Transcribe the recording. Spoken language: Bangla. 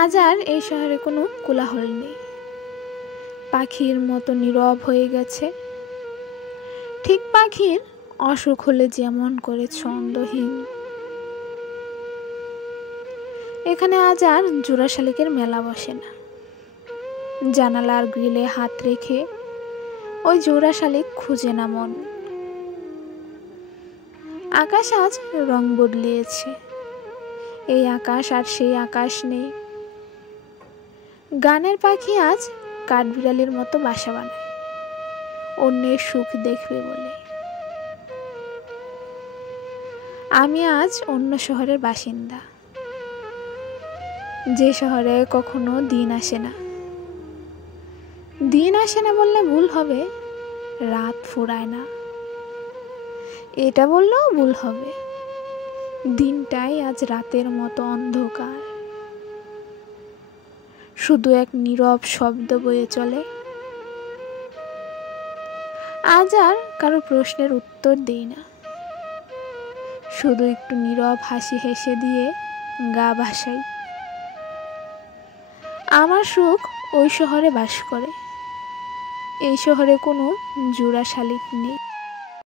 আজ আর এই শহরে কোনো কোলাহল নেই, পাখির মতো নীরব হয়ে গেছে। ঠিক পাখির অসুখ হলে যেমন করে ছন্দহীন। এখানে আজ আর জোড়া শালিকের মেলা বসে না। জানালার গ্রিলে হাত রেখে ওই জোড়া শালিক খুঁজে না মন। আকাশ আজ রং বদলিয়েছে, এই আকাশ আর সেই আকাশ নেই। গানের পাখি আজ কাঠবিড়ালির মতো বাসা বানায়, অন্যের সুখ দেখবে বলে। আমি আজ অন্য শহরের বাসিন্দা, যে শহরে কখনো দিন আসে না। দিন আসে না বললে ভুল হবে, রাত ফুরায় না এটা বললেও ভুল হবে। দিনটাই আজ রাতের মতো অন্ধকার, শুধু এক নীরব শব্দ বয়ে চলে। আজ আর কারো প্রশ্নের উত্তর দেই না, শুধু একটু নীরব হাসি হেসে দিয়ে গা ভাসাই। আমার সুখ ওই শহরে বাস করে, এই শহরে কোনো জোড়া শালিক নেই।